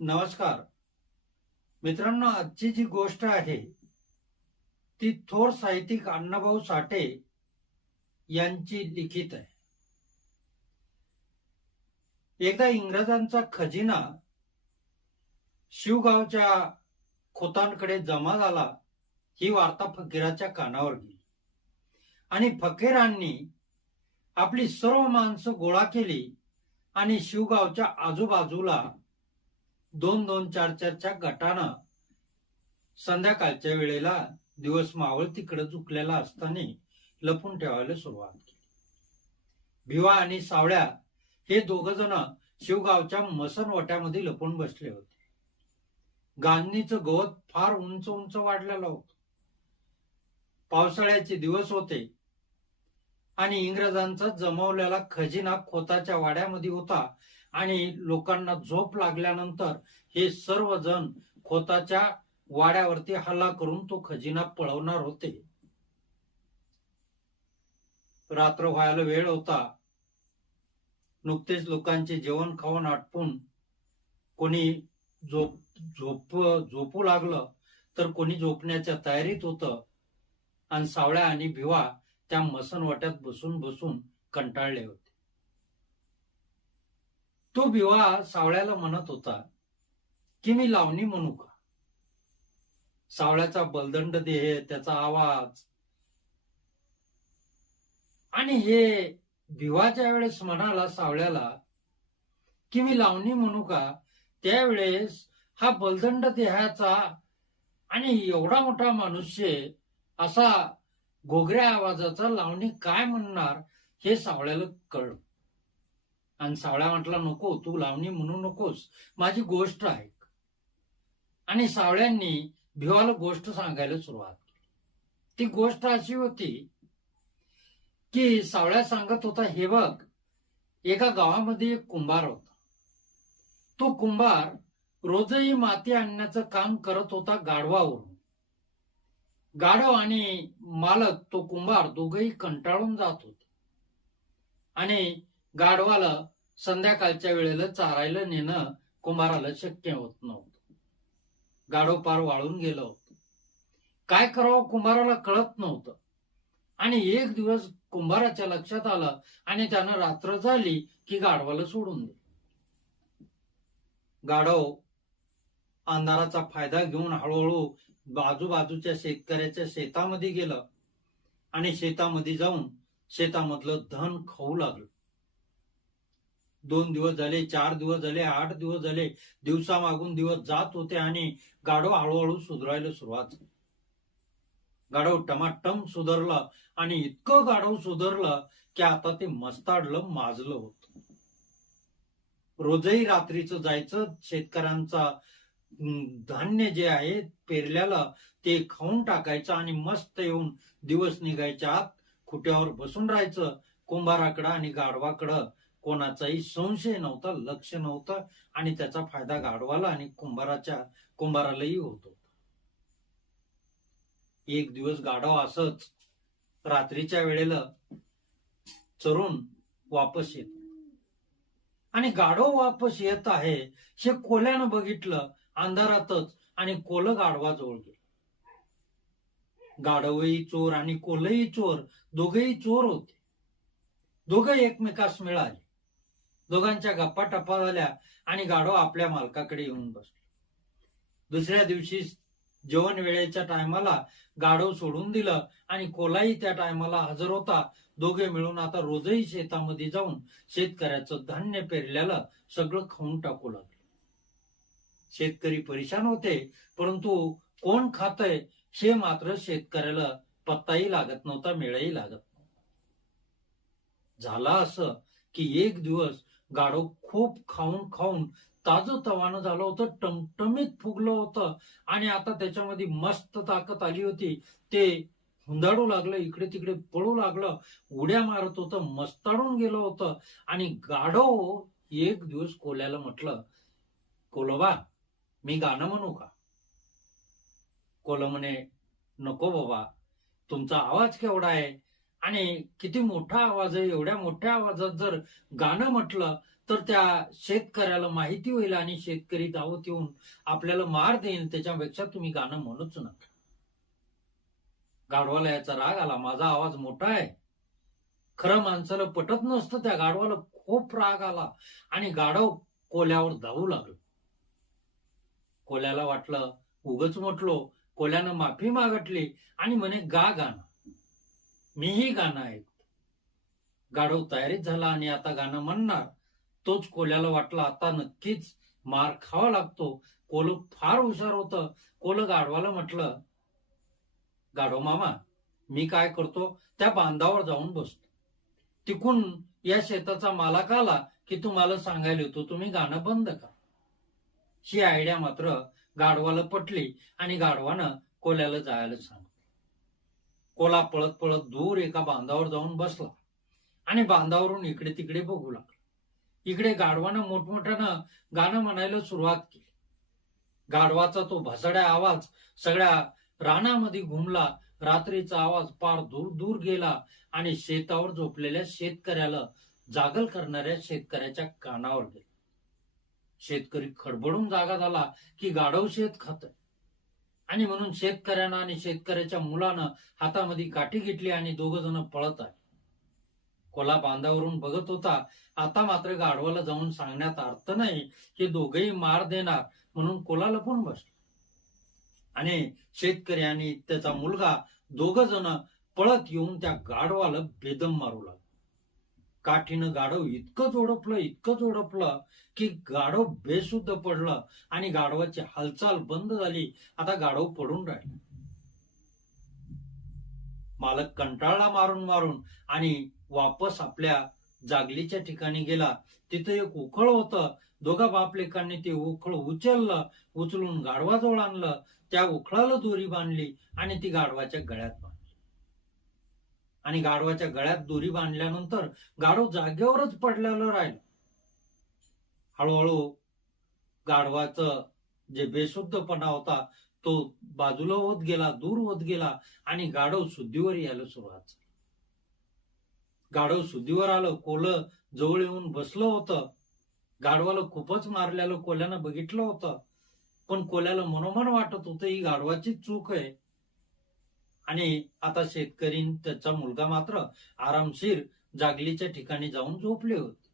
नमस्कार. मित्रांनो आजची जी गोष्ट आहे ती थोर साहित्यिक अण्णाभाऊ साठे यांची लिखित आहे. एकदा इंग्रजांचा खजिना शिवगावच्या खोतांकडे जमा झाला ही वार्ता फकीराच्या कानावर गेली. आणि फकीरांनी आपली सर्व माणसं गोळा केली आणि शिवगावच्या आजूबाजूला दोन दोन चार चारच्या गटानं संध्याकाळच्या वेळेला दिवस मावळ तिकडे चुकलेला असताना लपून ठेवायला सुरुवात केली. भिवा आणि सावळ्या हे दोघ जण शिवगावच्या मसनवट्यामध्ये लपून बसले होते. गांधीचं गवत फार उंच उंच वाढलेलं होत. पावसाळ्याचे दिवस होते आणि इंग्रजांचा जमवलेला खजिना खोताच्या वाड्यामध्ये होता आणि लोकांना झोप लागल्यानंतर हे सर्वजण खोताच्या वाड्यावरती हल्ला करून तो खजिना पळवणार होते. रात्र व्हायला वेळ होता. नुकतेच लोकांचे जेवण खाऊन आटपून कोणी झोप झोप झोपू लागलं तर कोणी झोपण्याच्या तयारीत होतं. आणि सावळ्या आणि भिवा त्या मसनवट्यात बसून बसून कंटाळले होते. तो भिवा सावळ्याला म्हणत होता की मी लावणी म्हणू का? सावळ्याचा बलदंड देह त्याचा आवाज. आणि हे भिवाच्या वेळेस म्हणाला सावळ्याला की मी लावणी म्हणू का? त्यावेळेस हा बलदंड देहाचा आणि एवढा मोठा मनुष्य असा घोगऱ्या आवाजाचा लावणी काय म्हणणार हे सावळ्याला कळलं. आणि सावळ्या म्हटला नको तू लावणी म्हणू नकोस. माझी गोष्ट ऐक. आणि सावळ्यांनी भिवाला गोष्ट सांगायला सुरुवात केली. ती गोष्ट अशी होती की सावळ्या सांगत होता हे बघ एका गावामध्ये एक कुंभार होता. तो कुंभार रोजही माती आणण्याचं काम करत होता गाढवावरून. गाढव आणि मालक तो कुंभार दोघही कंटाळून जात होते. आणि गाढवाला संध्याकाळच्या वेळेला चारायला नेणं कुंभाराला शक्य होत नव्हतं. गाढव पार वाळून गेलं होतं. काय करावं कुंभाराला कळत नव्हतं. आणि एक दिवस कुंभाराच्या लक्षात आलं आणि त्यानं रात्र झाली की गाढवाला सोडून दे गाढव अंधाराचा फायदा घेऊन हळूहळू बाजूबाजूच्या शेतकऱ्याच्या शेतामध्ये गेलं आणि शेतामध्ये जाऊन शेतामधलं धन खाऊ लागलं. दोन दिवस झाले चार दिवस झाले आठ दिवस झाले दिवसामागून दिवस जात होते आणि गाढव हळूहळू सुधारायला सुरुवात गाढव टमाटम सुधरलं आणि इतकं गाढव सुधारलं की आता ते मस्ताडलं माजलं होत. रोजही रात्रीचं जायचं शेतकऱ्यांचा धान्य जे आहे पेरल्याला ते खाऊन टाकायचं आणि मस्त येऊन दिवस निघायच्या आत खुट्यावर बसून राहायचं कुंभाराकडं आणि गाढवाकडं. कोणाचाही संशय नव्हता लक्ष नव्हतं आणि त्याचा फायदा गाढवाला आणि कुंभाराच्या कुंभारालाही होतो. एक दिवस गाढव असच रात्रीच्या वेळेला चरून वापस येत. आणि गाढव वापस येत आहे हे कोल्यानं बघितलं अंधारातच आणि कोल गाढवाजवळ गेलं. गाढवही चोर आणि कोलही चोर दोघेही चोर होते. दोघं एकमेकास मिळाले. दोघांच्या गप्पा टप्पा झाल्या आणि गाढव आपल्या मालकाकडे येऊन बसले. दुसऱ्या दिवशी जेवण वेळेच्या टायमाला गाढव सोडून दिलं आणि कोलाही त्या टायमाला हजर होता. दोघे मिळून आता रोजही शेतामध्ये जाऊन शेतकऱ्याचं धान्य पेरल्याला सगळं खाऊन टाकू लागले. शेतकरी परेशान होते परंतु कोण खातय हे मात्र शेतकऱ्याला पत्ताही लागत नव्हता मेळही लागत नव्हता. झालं असं की एक दिवस गाढव खूप खाऊन खाऊन ताजं तवानं झालं होतं टमटमीत फुगलं होतं. आणि आता त्याच्यामध्ये मस्त ताकद आली होती. ते हुंदाडू लागलं इकडे तिकडे पळू लागलं उड्या मारत होतं मस्ताडून गेलं होतं. आणि गाढव एक दिवस कोल्याला म्हटलं कोलोबा मी गाणं म्हणू का? कोल म्हणे नको बाबा तुमचा आवाज केवढा आहे? आणि किती मोठा आवाज आहे एवढ्या मोठ्या आवाजात जर गाणं म्हटलं तर त्या शेतकऱ्याला माहिती होईल आणि शेतकरी दावत येऊन आपल्याला मार देईल. त्याच्यापेक्षा तुम्ही गाणं म्हणूच नका. गाढवाला याचा राग आला. माझा आवाज मोठा आहे. खरं माणसाला पटत नसतं त्या गाढवाला. खूप राग आला. आणि गाढव कोल्यावर धावू लागलो. कोल्याला वाटलं उगच म्हटलो कोल्यानं माफी मागटली आणि म्हणे गा गाणं. मीही गाणं ऐकतो. गाढव तयारीत झाला आणि आता गाणं म्हणणार. तोच कोल्याला वाटला आता नक्कीच मार खावा लागतो. कोल फार हुशार होतं. कोल गाढवाला म्हटलं गाढव मामा मी काय करतो? त्या बांधावर जाऊन बसतो. तिकून या शेताचा मालक आला की तुम्हाला सांगायला येतो तुम्ही गाणं बंद करा. ही आयडिया मात्र गाढवाला पटली आणि गाढवानं कोल्याला जायला सांग कोला पळत पळत दूर एका बांधावर जाऊन बसला. आणि बांधावरून इकडे तिकडे बघू लागला. इकडे गाढवानं मोठमोठ्यानं गाणं म्हणायला सुरुवात केली. गाढवाचा तो भसड्या आवाज सगळ्या रानामध्ये घुमला. रात्रीचा आवाज पार दूर दूर गेला आणि शेतावर झोपलेल्या शेतकऱ्याला जागल करणाऱ्या शेतकऱ्याच्या कानावर गेला. शेतकरी खडबडून जागा झाला की गाढव शेत खात आणि म्हणून शेतकऱ्यानं आणि शेतकऱ्याच्या मुलानं हातामध्ये काठी घेतली आणि दोघ जण पळत आहे कोला बांधावरून बघत होता आता मात्र गाढवाला जाऊन सांगण्यात अर्थ नाही की दोघेही मार देणार म्हणून कोलाला लपून बसला. आणि शेतकरी आणि त्याचा मुलगा दोघ जण पळत येऊन त्या गाढवाला बेदम मारू लागला. काठीनं गाढव इतकं झोडपलं इतकं जोडपलं की गाढव बेशुद्ध पडलं आणि गाढवाची हालचाल बंद झाली. आता गाढव पडून राहिला. मालक कंटाळला मारून मारून आणि वापस आपल्या जागलीच्या ठिकाणी गेला. तिथं एक उखळ होतं. दोघा बापलेकांनी ते उखळ उचललं उचलून गाढवाजवळ आणलं. त्या उखळाला दोरी बांधली आणि ती गाढवाच्या गळ्यात आणि गाढवाच्या गळ्यात दोरी बांधल्यानंतर गाढव जागेवरच पडलेलं राहील. हळूहळू गाढवाचं जे बेशुद्धपणा होता तो बाजूला होत गेला दूर होत गेला आणि गाढव शुद्धीवर यायला सुरुवात गाढव शुद्धीवर आलं कोलं जवळ येऊन बसलं होतं. गाढवाला खूपच मारलेलं कोल्यानं बघितलं होतं. पण कोल्याला मनोमन वाटत होतं ही गाढवाची चूक आहे. आणि आता शेतकरी त्याचा मुलगा मात्र आरामशीर जागलीच्या ठिकाणी जाऊन झोपले होते.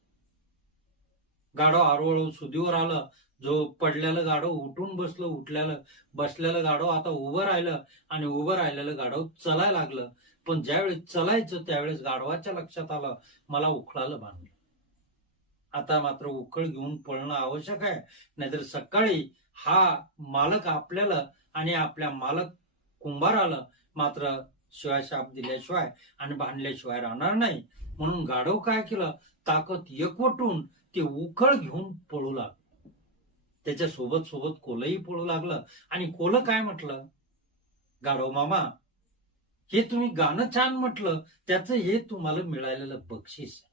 गाडो हळूहळू सुदीवर आलं जो पडलेलं गाडो उठून बसलं उठल्यालं बसलेलं गाडो आता उभं राहिलं आणि उभं राहिलेलं गाडो चलायला लागलं. पण ज्यावेळेस चलायचं त्यावेळेस गाढवाच्या लक्षात आलं मला उखळालं बांधलं आता मात्र उखळ घेऊन पळणं आवश्यक आहे नाहीतर सकाळी हा मालक आपल्याला आणि आपल्या मालक कुंभाराला मात्र शिवाय शाप दिल्याशिवाय आणि बांधल्याशिवाय राहणार नाही. म्हणून गाढव काय केलं? ताकद एकवटून ते उखळ घेऊन पळू लागलं. त्याच्या सोबत सोबत कोलही पळू लागलं. आणि कोल काय म्हटलं? गाढव मामा हे तुम्ही गाणं छान म्हटलं त्याचं हे तुम्हाला मिळालेलं बक्षीस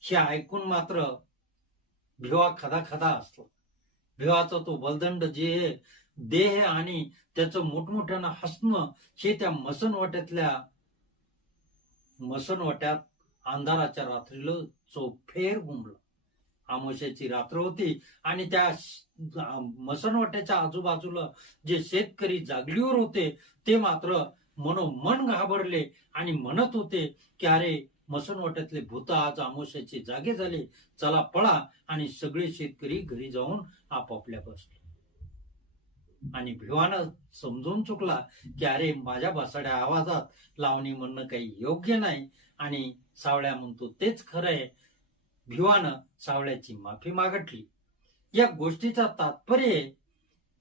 हे ऐकून मात्र भिवा खदा खदा असतो भिवाचा तो बलदंड जे देह आणि त्याचं मोठमोठ्यानं हसणं हे त्या मसनवट्यातल्या मसनवट्यात अंधाराच्या रात्रीला चोफेर घुमलं. आमोशाची रात्र होती आणि त्या मसनवट्याच्या आजूबाजूला जे शेतकरी जागलीवर होते ते मात्र मनोमन घाबरले आणि म्हणत होते की अरे मसनवट्यातले भूत आज आमोशाचे जागे झाले. चला पळा आणि सगळे शेतकरी घरी जाऊन आपापल्या बसले. आणि भिवानं समजून चुकला की अरे माझ्या बसाड्या आवाजात लावणी म्हणणं काही योग्य नाही. आणि सावळ्या म्हणतो तेच खरं आहे. भिवानं सावळ्याची माफी मागटली या गोष्टीचा तात्पर्य आहे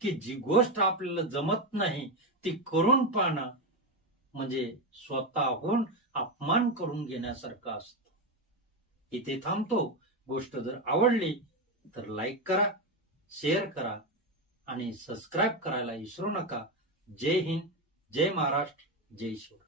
की जी गोष्ट आपल्याला जमत नाही ती करून पाहणं म्हणजे स्वतःहून अपमान करून घेण्यासारखं असतं. इथे थांबतो. गोष्ट जर आवडली तर लाईक करा शेअर करा आणि सबस्क्राईब करायला विसरू नका. जय हिंद जय महाराष्ट्र जय शिवराय